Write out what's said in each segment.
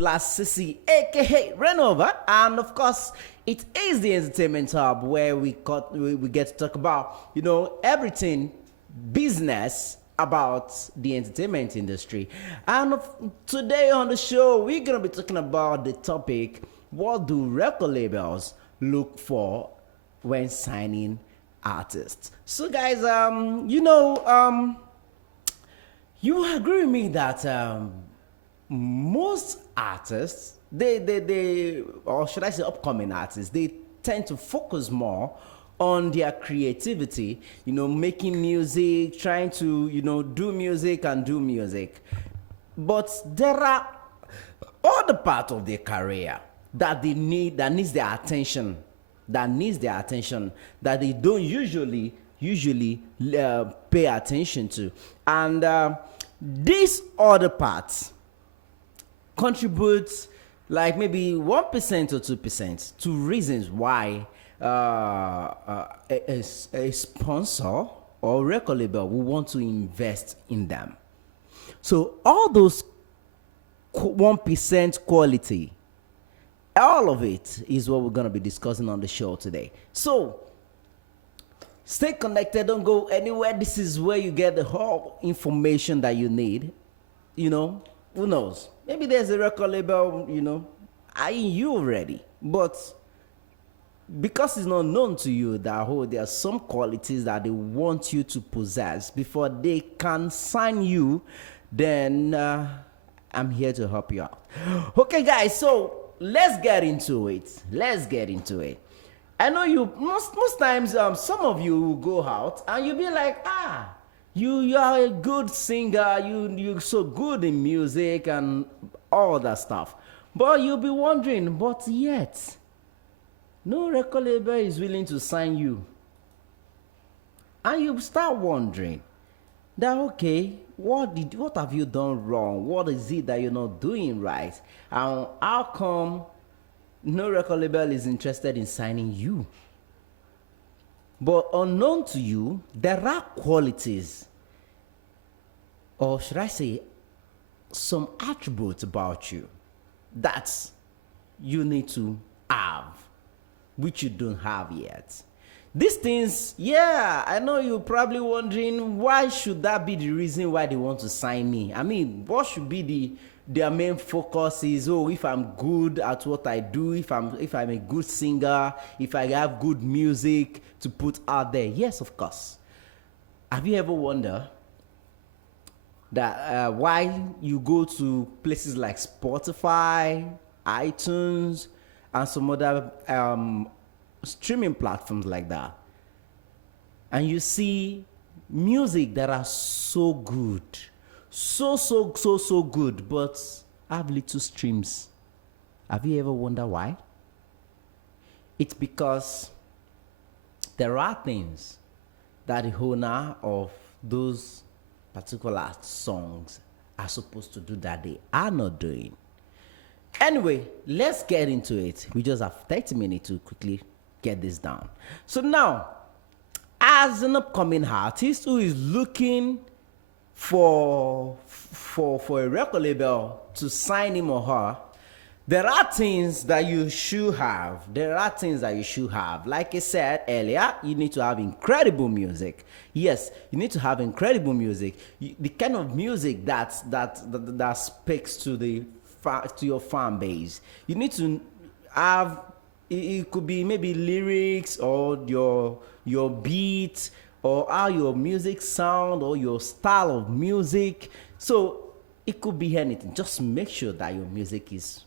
La Sissy, aka Renova, and of course, it is the entertainment hub where we get to talk about everything business about the entertainment industry. And today on the show, we're gonna be talking about the topic: what do record labels look for when signing artists? So, guys, you agree with me that most artists, they, or should I say, upcoming artists, they tend to focus more on their creativity, making music, trying to, do music and do music. But there are other parts of their career that that needs their attention, that they don't usually pay attention to. And these other parts contributes like maybe 1% or 2% to reasons why a sponsor or record label will want to invest in them. So all those 1% quality, all of it is what we're going to be discussing on the show today. So stay connected, don't go anywhere. This is where you get the whole information that you need. Who knows? Maybe there's a record label, eyeing you already. But because it's not known to you that there are some qualities that they want you to possess before they can sign you, then I'm here to help you out. Okay, guys, so let's get into it. I know you most times some of you will go out and you'll be like, you are a good singer, you're so good in music and all that stuff. But you'll be wondering, but yet no record label is willing to sign you. And you start wondering that, okay, what have you done wrong? What is it that you're not doing right? And how come no record label is interested in signing you? But unknown to you, there are qualities, or should I say, some attributes about you that you need to have, which you don't have yet. These things, I know you're probably wondering, why should that be the reason why they want to sign me? I mean, what should be their main focus is, if I'm good at what I do, if I'm a good singer, if I have good music to put out there. Yes, of course. Have you ever wondered that why you go to places like Spotify, iTunes, and some other streaming platforms like that, and you see music that are so good, so good, but have little streams? Have you ever wondered why? It's because there are things that the owner of those particular songs are supposed to do that they are not doing. Anyway, let's get into it. We just have 30 minutes to quickly get this down. So now, as an upcoming artist who is looking for a record label to sign him or her, there are things that you should have. Like I said earlier, you need to have incredible music. Yes, you need to have incredible music. The kind of music that speaks to your fan base. You need to have. It could be maybe lyrics or your beat or how your music sound or your style of music. So it could be anything. Just make sure that your music is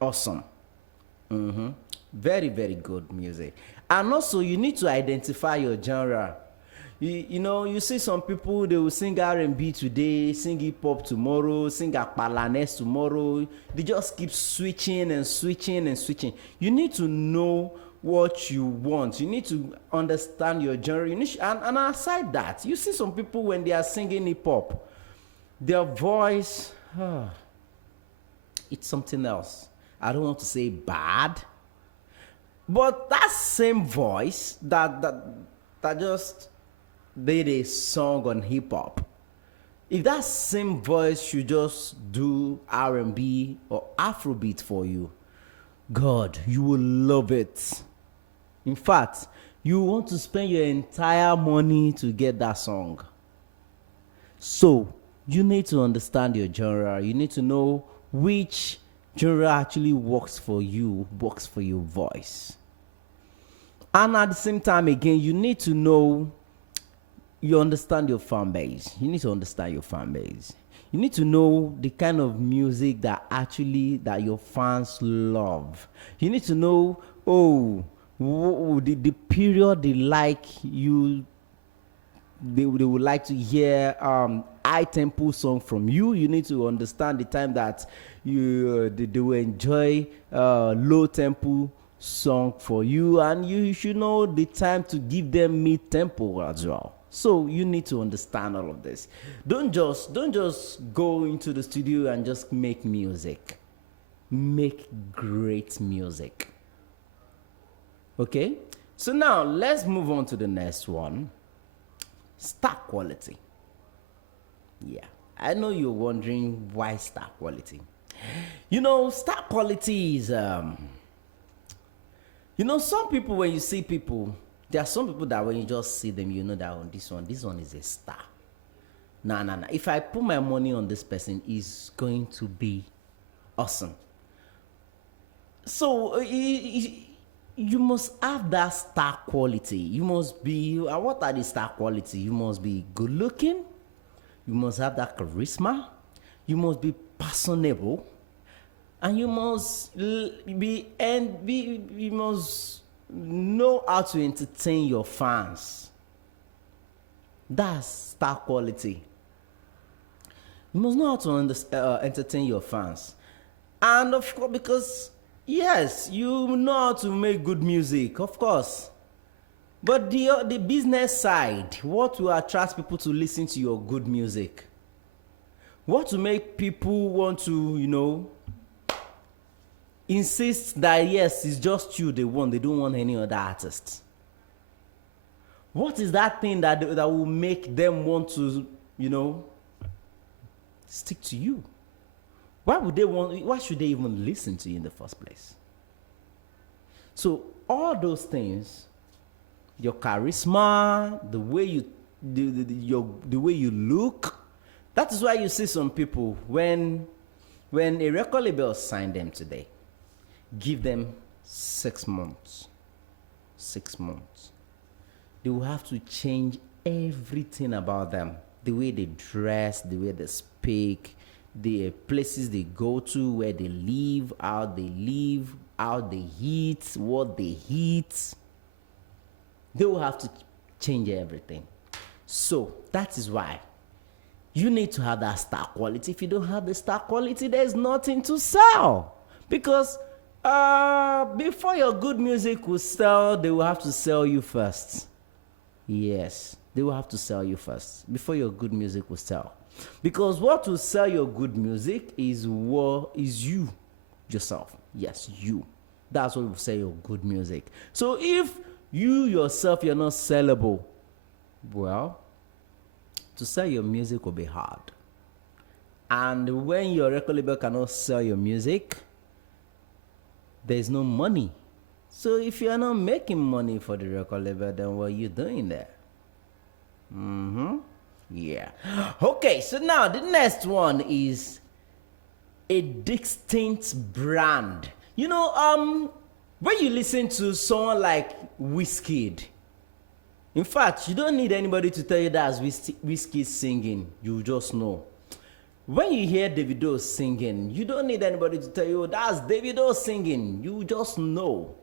awesome. Very, very good music. And also, you need to identify your genre. You see some people, they will sing R&B today, sing hip hop tomorrow, sing Akpala next tomorrow. They just keep switching. You need to know what you want. You need to understand your genre. And aside that, you see some people when they are singing hip hop, their voice, it's something else. I don't want to say bad, but that same voice that just did a song on hip hop, if that same voice should just do R&B or Afrobeat for you, God, you will love it. In fact, you want to spend your entire money to get that song. So, you need to understand your genre. You need to know which genre actually works for you, works for your voice. And at the same time, again, you need to know, you understand your fan base. You need to understand your fan base. You need to know the kind of music that your fans love. You need to know, the period they would like to hear high tempo song from you. You need to understand the time that they will enjoy low tempo song for you, and you should know the time to give them mid tempo as well. So you need to understand all of this. Don't just go into the studio and just make music. Make great music. Okay? So now let's move on to the next one. Star quality. Yeah. I know you're wondering why star quality. Star quality is some people, when you see people, there are some people that when you just see them, you know that this one is a star. Nah. If I put my money on this person, it's going to be awesome. So you must have that star quality. You must be, what are the star quality? You must be good looking. You must have that charisma. You must be personable. And you must you must know how to entertain your fans. That's star quality. You must know how to entertain your fans. And of course, because yes, you know how to make good music, of course. But the business side, what will attract people to listen to your good music? What will make people want to, insist that yes, it's just you they want, they don't want any other artist? What is that thing that will make them want to, stick to you? Why should they even listen to you in the first place? So all those things, your charisma, the way you the way you look, that is why you see some people when a record label sign them today, give them 6 months. 6 months. They will have to change everything about them. The way they dress, the way they speak, the places they go to, where they live, how they eat, what they eat. They will have to change everything. So that is why you need to have that star quality. If you don't have the star quality, there's nothing to sell. Because before your good music will sell, they will have to sell you first. Yes, they will have to sell you first before your good music will sell. Because what will sell your good music is you yourself. Yes, you. That's what will sell your good music. So if you yourself, you're not sellable, well, to sell your music will be hard. And when your record label cannot sell your music, there's no money. So if you're not making money for the record label, then what are you doing there? Yeah. Okay, so now the next one is a distinct brand. When you listen to someone like Wizkid, in fact, you don't need anybody to tell you that's Wizkid singing. You just know. When you hear Davido singing, you don't need anybody to tell you that's Davido singing. You just know.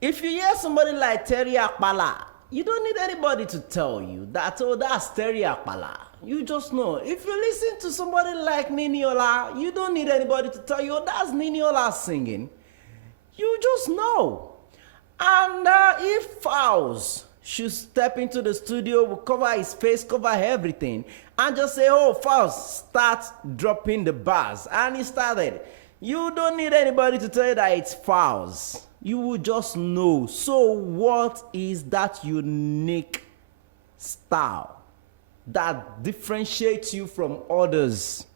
If you hear somebody like Terry Akpala, you don't need anybody to tell you that, that's Terry Akpala. You just know. If you listen to somebody like Niniola, you don't need anybody to tell you that's Niniola singing. You just know. And if Fowls should step into the studio, will cover his face, cover everything, and just say, Fowls, start dropping the bars. And he started. You don't need anybody to tell you that it's Fowls. You will just know. So what is that unique style? that differentiates you from others.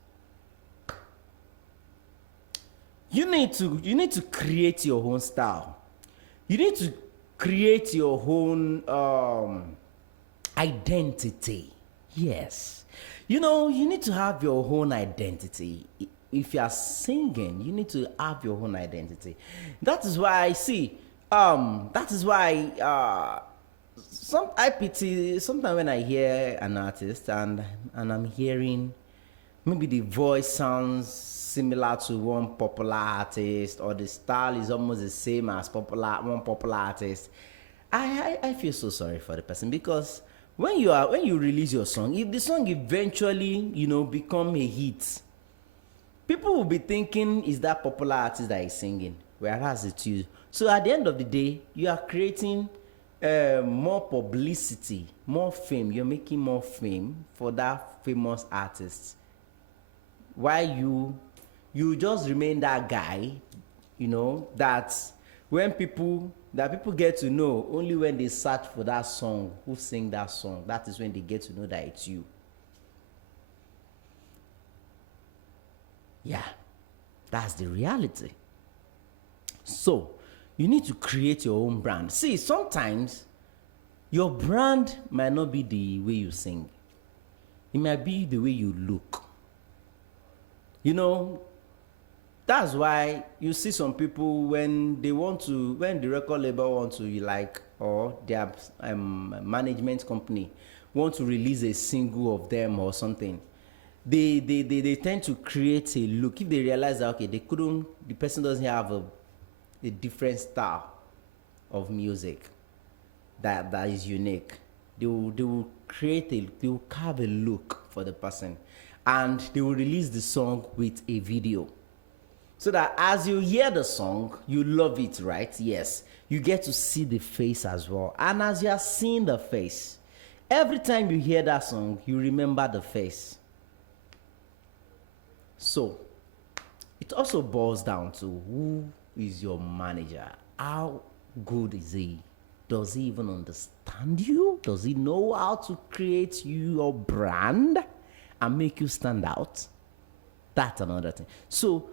You need to create your own style. You need to create your own identity. Yes. You know, you need to have your own identity. If you are singing, you need to have your own identity. That is why I see. That is why some I pity sometimes when I hear an artist and I'm hearing maybe the voice sounds similar to one popular artist or the style is almost the same as one popular artist. I feel so sorry for the person because when you release your song, if the song eventually become a hit, people will be thinking is that popular artist that is singing, whereas it's you. So at the end of the day, you are creating more publicity, more fame. You're making more fame for that famous artist. Why you just remain that guy, that when people get to know only when they search for that song, who sing that song, that is when they get to know that it's you. Yeah, that's the reality. So you need to create your own brand. See, sometimes your brand might not be the way you sing. It might be the way you look. That's why you see some people when the record label want to or their management company want to release a single of them or something, they tend to create a look. If they realize that the person doesn't have a different style of music that is unique, they will carve a look for the person, and they will release the song with a video. So that as you hear the song, you love it, right? Yes. You get to see the face as well. And as you are seeing the face, every time you hear that song, you remember the face. So, it also boils down to who is your manager? How good is he? Does he even understand you? Does he know how to create your brand and make you stand out? That's another thing. So,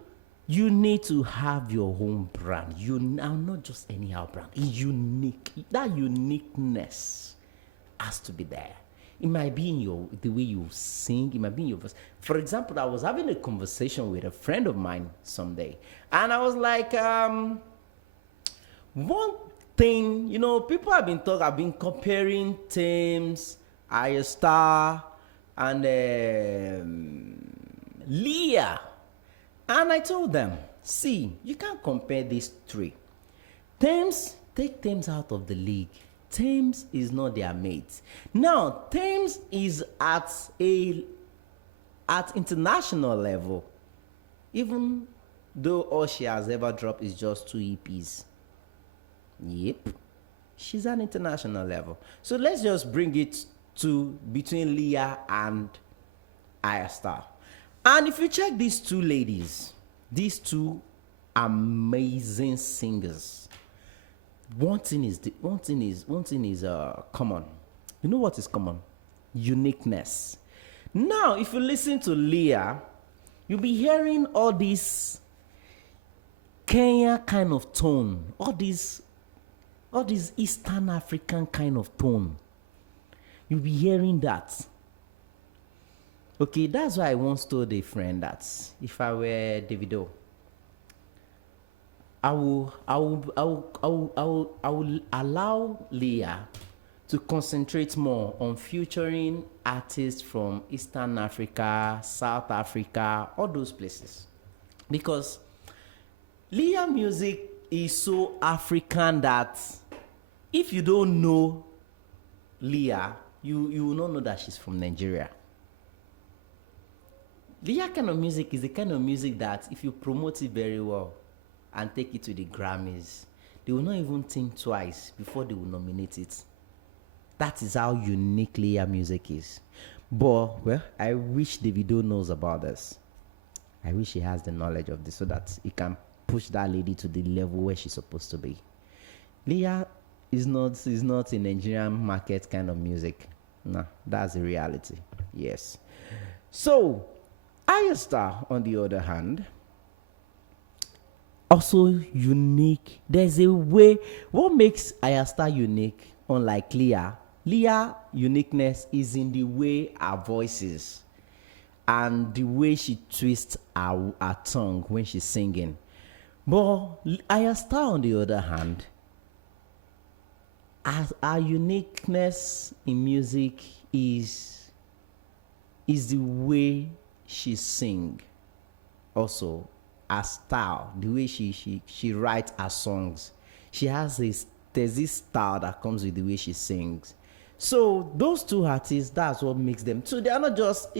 you need to have your own brand. Not just anyhow brand. It's unique. That uniqueness has to be there. It might be in the way you sing. It might be in your voice. For example, I was having a conversation with a friend of mine someday, and I was like, one thing, people have been comparing Thames, Ayestar, and Leah. And I told them, see, you can't compare these three. Take Thames out of the league. Thames is not their mate. Now, Thames is at international level. Even though all she has ever dropped is just 2 EPs. Yep. She's at international level. So let's just bring it to between Leah and Ayestar. And if you check these two ladies, these two amazing singers, one thing is common. You know what is common? Uniqueness. Now, if you listen to Leah, you'll be hearing all this Kenya kind of tone, all this Eastern African kind of tone. You'll be hearing that. Okay, that's why I once told a friend that if I were Davido, I will allow Leah to concentrate more on featuring artists from Eastern Africa, South Africa, all those places. Because Leah music is so African that if you don't know Leah, you will not know that she's from Nigeria. Leah kind of music is the kind of music that if you promote it very well and take it to the Grammys, they will not even think twice before they will nominate it. That is how unique Leah music is. But, well, I wish Davido knows about this. I wish he has the knowledge of this so that he can push that lady to the level where she's supposed to be. Leah is not a Nigerian market kind of music. Nah, that's the reality. Yes. So, Ayastar, on the other hand, also unique. There's a way. What makes Ayastar unique, unlike Leah? Leah uniqueness is in the way her voice is and the way she twists her tongue when she's singing. But Ayastar, on the other hand, our uniqueness in music is the way she sing. Also, her style, the way she writes her songs. She has there's this style that comes with the way she sings. So those two artists, that's what makes them. So they're not just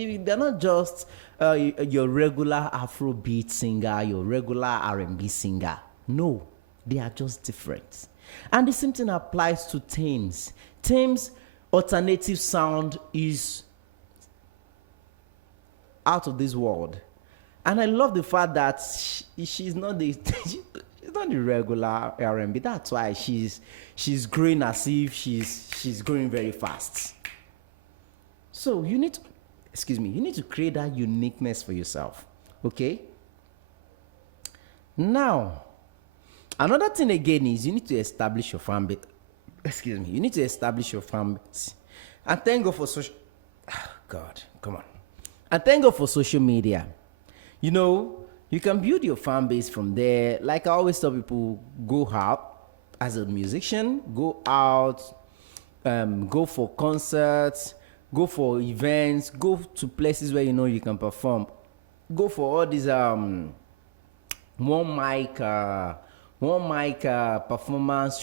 your regular Afrobeat singer, your regular R&B singer. No, they are just different. And the same thing applies to Thames. Thames' alternative sound is out of this world. And I love the fact that she's not the she's not the regular R&B. That's why she's growing as if she's growing very fast. So you need to create that uniqueness for yourself. Okay? Now, another thing again is you need to establish your fan base. You need to establish your fan base. And thank God for social. God, come on. And thank God for social media. You know, you can build your fan base from there. Like I always tell people, go out as a musician, go out, go for concerts, go for events, go to places where you know you can perform. Go for all these one mic performance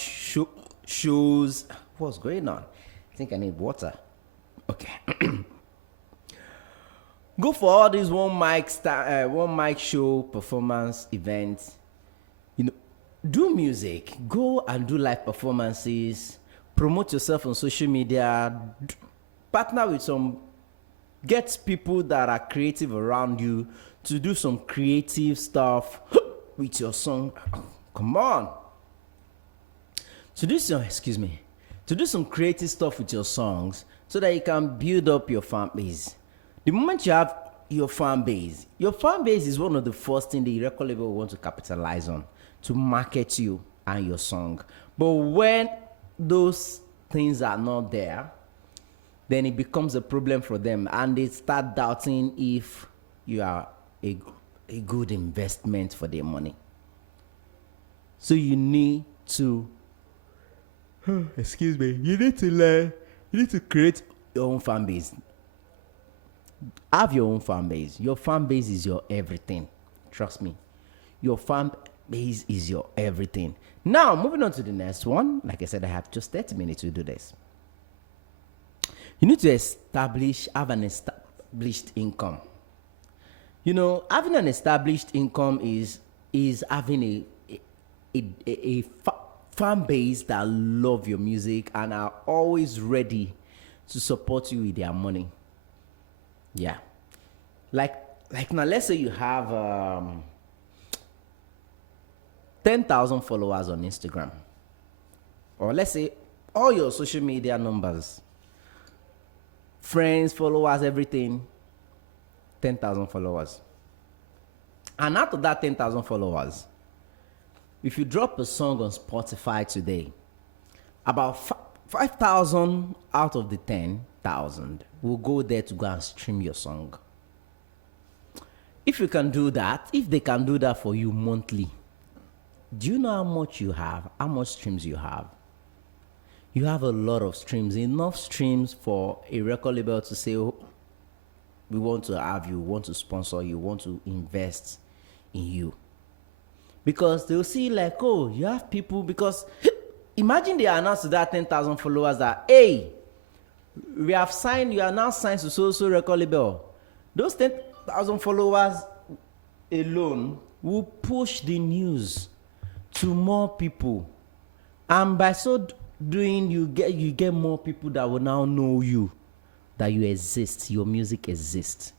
shows. What's going on? I think I need water. Okay. Go for all these one mic show performance events. You know, do music. Go and do live performances. Promote yourself on social media. Partner with get people that are creative around you to do some creative stuff with your song. Come on. To do some creative stuff with your songs so that you can build up your fan base. The moment you have your fan base is one of the first things the record label will want to capitalize on, to market you and your song. But when those things are not there, then it becomes a problem for them, and they start doubting if you are a good investment for their money. So you need to, you need to learn, you need to create your own fan base. Have your own fan base. Your fan base is your everything. Trust me. Your fan base is your everything. Now, moving on to the next one. Like I said, I have just 30 minutes to do this. You need to have an established income. You know, having an established income is having a fan base that love your music and are always ready to support you with their money. Yeah. Like now, let's say you have 10,000 followers on Instagram. Or let's say all your social media numbers, friends, followers, everything, 10,000 followers. And out of that 10,000 followers, if you drop a song on Spotify today, about 5,000 out of the 10,000 will go there to go and stream your song. If you can do that, if they can do that for you monthly, do you know how much you have? How much streams you have? You have a lot of streams, enough streams for a record label to say, oh, we want to have you, want to sponsor you, want to invest in you. Because they'll see like, oh, you have people, because imagine they announce to that 10,000 followers that, hey, you are now signed to so record label. Those 10,000 followers alone will push the news to more people. And by so doing, you get more people that will now know you, that you exist, your music exists.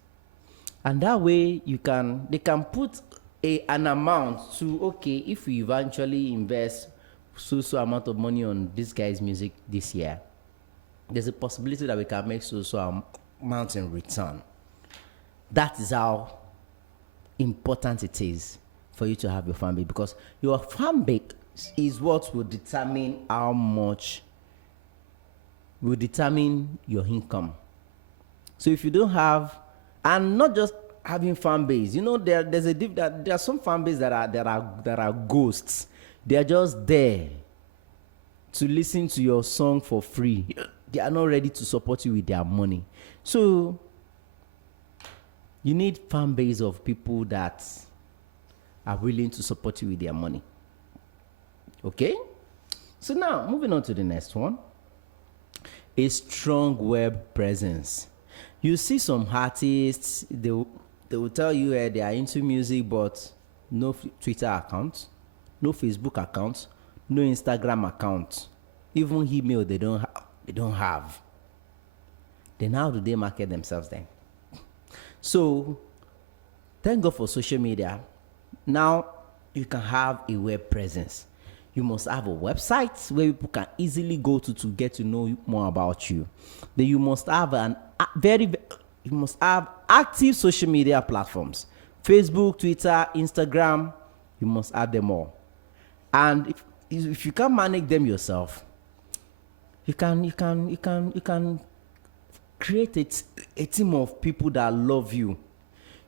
And that way they can put an amount to, okay, if we eventually invest so amount of money on this guy's music this year, there's a possibility that we can make so amount in return. That is how important it is for you to have your fan base, because your fan base is what will determine your income. So if you don't have, and not just having fan base, there are some fan base that are ghosts. They are just there to listen to your song for free. They are not ready to support you with their money. So you need fan base of people that are willing to support you with their money. Okay? So now, moving on to the next one. A strong web presence. You see some artists, they will tell you they are into music, but no Twitter account, no Facebook account, no Instagram account, even email they don't have. Then how do they market themselves then? So, thank God for social media. Now, you can have a web presence. You must have a website where people can easily go to get to know more about you. Then you must have you must have active social media platforms. Facebook, Twitter, Instagram, you must have them all. And if you can't manage them yourself, you can create a team of people that love you.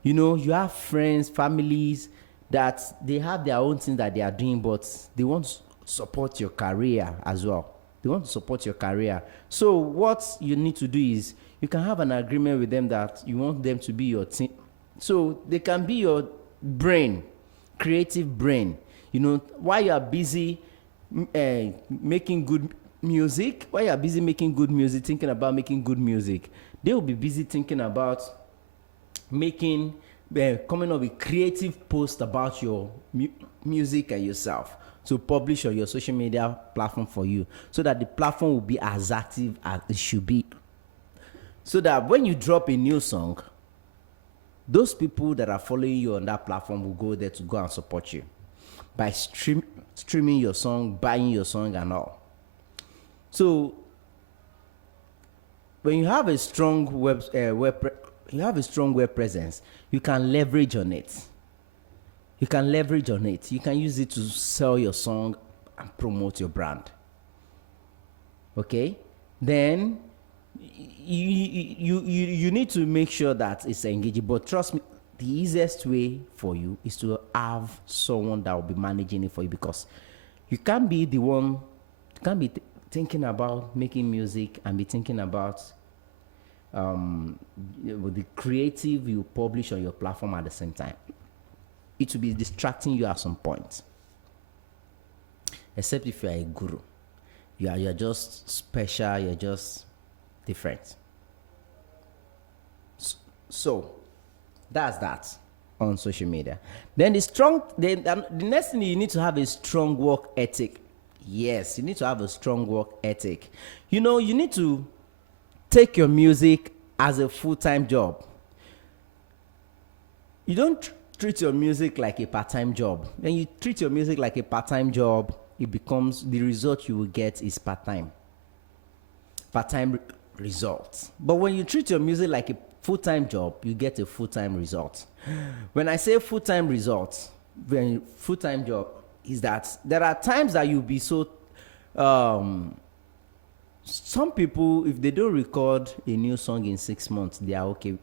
You have friends, families that they have their own things that they are doing, but they want to support your career as well. They want to support your career. So what you need to do is you can have an agreement with them that you want them to be your team. So they can be your brain, creative brain. While you are busy making good music, thinking about making good music, they will be busy thinking about coming up with creative posts about your music and yourself to publish on your social media platform for you, so that the platform will be as active as it should be, so that when you drop a new song, those people that are following you on that platform will go there to go and support you by streaming your song, buying your song and all. So when you have a strong web presence, you can leverage on it. You can use it to sell your song and promote your brand. Okay? Then you need to make sure that it's engaging. But trust me, the easiest way for you is to have someone that will be managing it for you, because you can't be the one, you can't be thinking about making music and be thinking about the creative you publish on your platform at the same time. It will be distracting you at some point. Except if you are a guru. You're just special, you're just different. So that's that on social media. Then the next thing, you need to have a strong work ethic. Yes, you need to have a strong work ethic. You need to take your music as a full-time job. You don't treat your music like a part-time job. When you treat your music like a part-time job, it becomes, the result you will get is part-time results. But when you treat your music like a full-time job, you get a full-time result. When I say full-time results, full-time job is that there are times that you'll be so some people, if they don't record a new song in 6 months, they are okay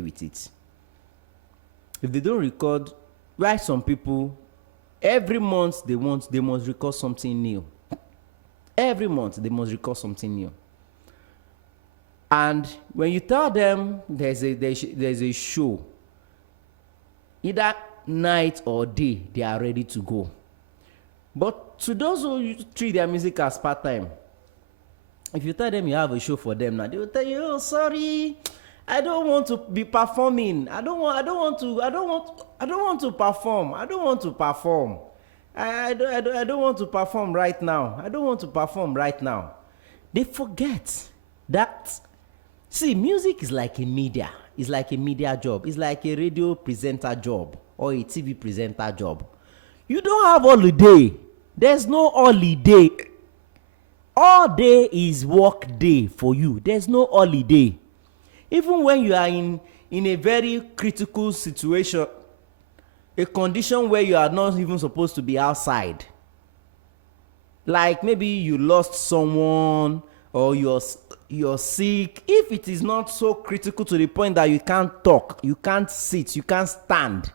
with it. If they don't record, why some people every month they must record something new. Every month they must record something new. And when you tell them there's a show, either night or day, they are ready to go. But to those who treat their music as part-time, if you tell them you have a show for them now, they will tell you, "Oh, sorry, I don't want to be performing. I don't want to perform. I don't want to perform right now. I don't want to perform right now." They forget that, see, music is like a media. It's like a media job. It's like a radio presenter job or a TV presenter job. You don't have holiday. There's no holiday. All day is work day for you. There's no holiday. Even when you are in a very critical situation, a condition where you are not even supposed to be outside, like maybe you lost someone or you're sick, if it is not so critical to the point that you can't talk, you can't sit, you can't stand,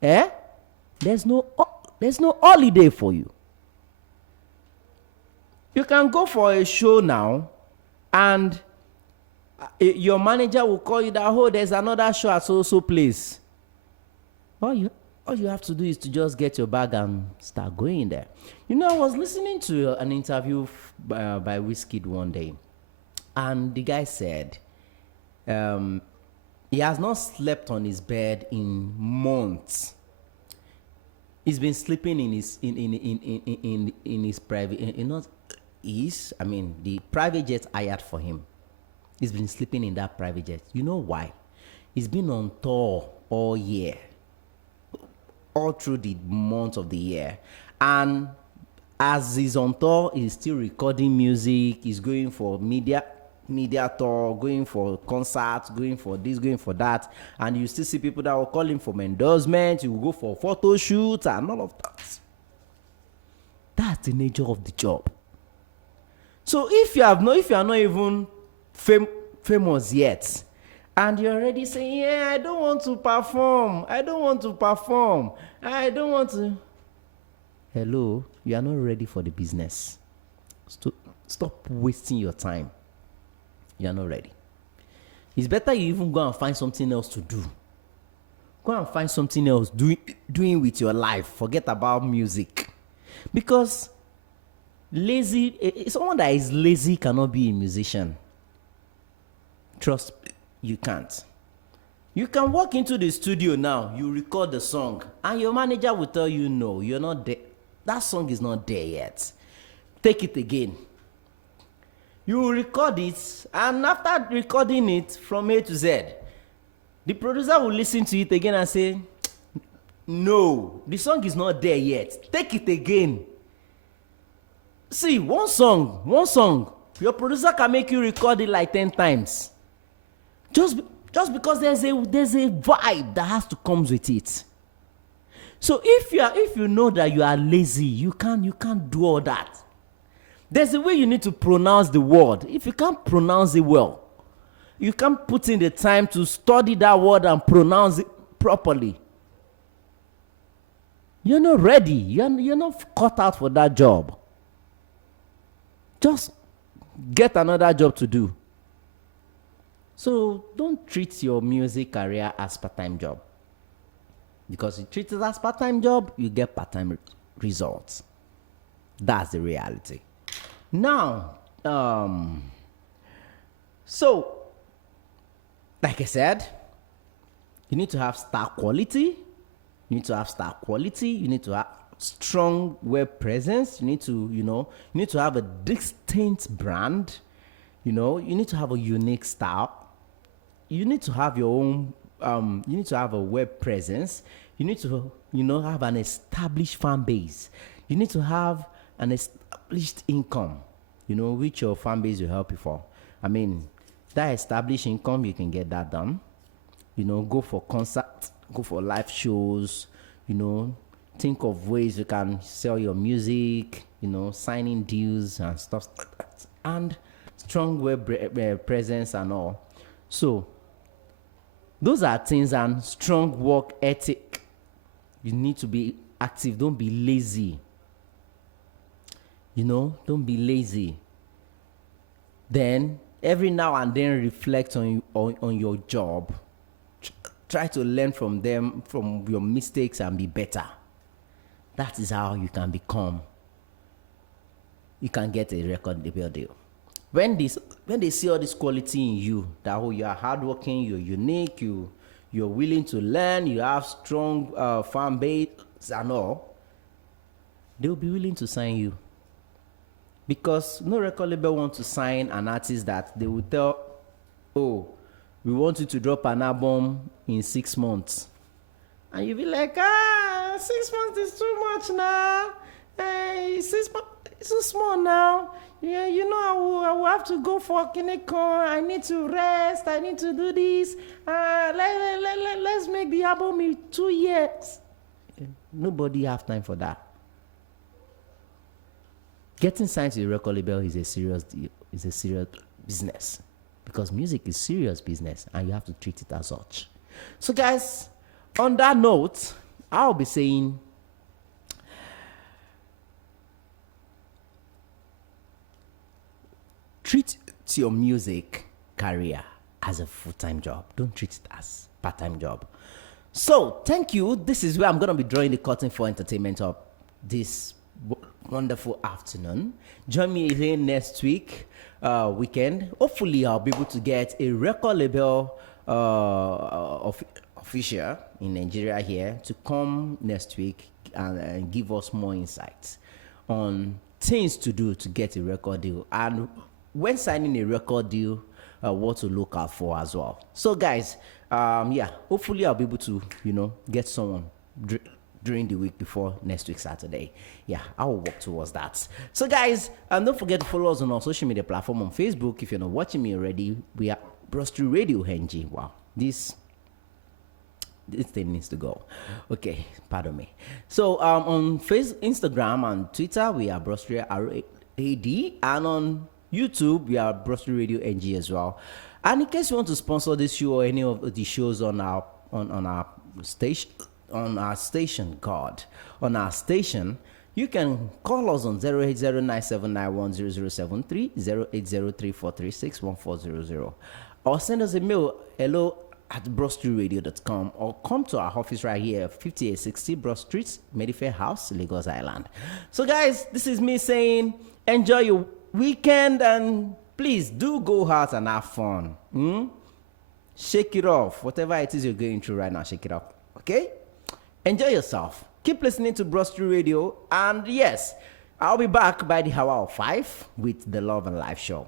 there's no holiday for you. You can go for a show now and your manager will call you that, oh, there's another show at so place. All you have to do is to just get your bag and start going there. I was listening to an interview by Wizkid one day, and the guy said he has not slept on his bed in months. He's been sleeping in his private, the private jet hired for him. He's been sleeping in that private jet. You know why? He's been on tour all year, all through the months of the year. And as he's on tour, he's still recording music. He's going for media tour, going for concerts, going for this, going for that. And you still see people that will call him for endorsements. You will go for photo shoots and all of that. That's the nature of the job. So if you are not even famous yet, and you're already saying, I don't want to perform. Hello, you are not ready for the business. Stop wasting your time. You are not ready. It's better you even go and find something else to do. Go and find something else doing with your life. Forget about music. Because someone that is lazy cannot be a musician. Trust me, you can't. You can walk into the studio now, you record the song, and your manager will tell you, no, you're not there. That song is not there yet. Take it again. You will record it, and after recording it from A to Z, the producer will listen to it again and say, no, the song is not there yet. Take it again. See, one song, your producer can make you record it like 10 times. Just because there's a vibe that has to come with it. So if you know that you are lazy, you can't do all that. There's a way you need to pronounce the word. If you can't pronounce it well, you can't put in the time to study that word and pronounce it properly. You're not ready. You're not cut out for that job. Just get another job to do. So don't treat your music career as part-time job. Because you treat it as part-time job, you get part-time results. That's the reality. Now, so, like I said, you need to have star quality. You need to have strong web presence. You need to have a distinct brand. You need to have a unique style. You need to have your own, you need to have a web presence. You need to, have an established fan base. You need to have an established income, which your fan base will help you for. That established income, you can get that done. Go for concerts, go for live shows, think of ways you can sell your music, signing deals and stuff like that. And strong web presence and all. So, those are things, and strong work ethic. You need to be active. Don't be lazy. Don't be lazy. Then, every now and then, reflect on your job. Try to learn from them, from your mistakes, and be better. That is how you can get a record label deal. When they see all this quality in you, that you are hardworking, you're unique, you're willing to learn, you have strong fan base and all, they'll be willing to sign you. Because no record label wants to sign an artist that they will tell, oh, we want you to drop an album in 6 months. And you'll be like, 6 months is too much now. Hey, 6 months, it's so small now. Yeah, I will have to go for Kinecon. I need to rest. I need to do this. Let's make the album in 2 years. Nobody have time for that. Getting signed to a record label is a serious deal. Is a serious business, because music is serious business and you have to treat it as such. So, guys, on that note, I'll be saying treat your music career as a full-time job. Don't treat it as part-time job. So, thank you. This is where I'm going to be drawing the curtain for entertainment of this wonderful afternoon. Join me again next weekend. Hopefully, I'll be able to get a record label official in Nigeria here to come next week and give us more insights on things to do to get a record deal, and when signing a record deal, what to look out for as well. So, guys, hopefully I'll be able to get someone during the week before next week Saturday. Yeah, I will work towards that. So, guys, don't forget to follow us on our social media platform. On Facebook, if you're not watching me already, we are Broadstreet Radio NG. Wow, this thing needs to go. Okay, pardon me. So, on Instagram and Twitter, we are Broadstreet RAD, and on YouTube, we are Broadstreet Radio NG as well. And in case you want to sponsor this show or any of the shows on our station, you can call us on 08097910073, 08034361400, or send us a mail, hello@broadstreetradio.com, or come to our office right here, 5860 Broad Street, Mayfair House, Lagos Island. So, guys, this is me saying, enjoy your weekend, and please do go out and have fun. Shake it off. Whatever it is you're going through right now, shake it off. Okay? Enjoy yourself. Keep listening to Broadstreet Radio. And yes, I'll be back by the hour of 5 with the Love and Life Show.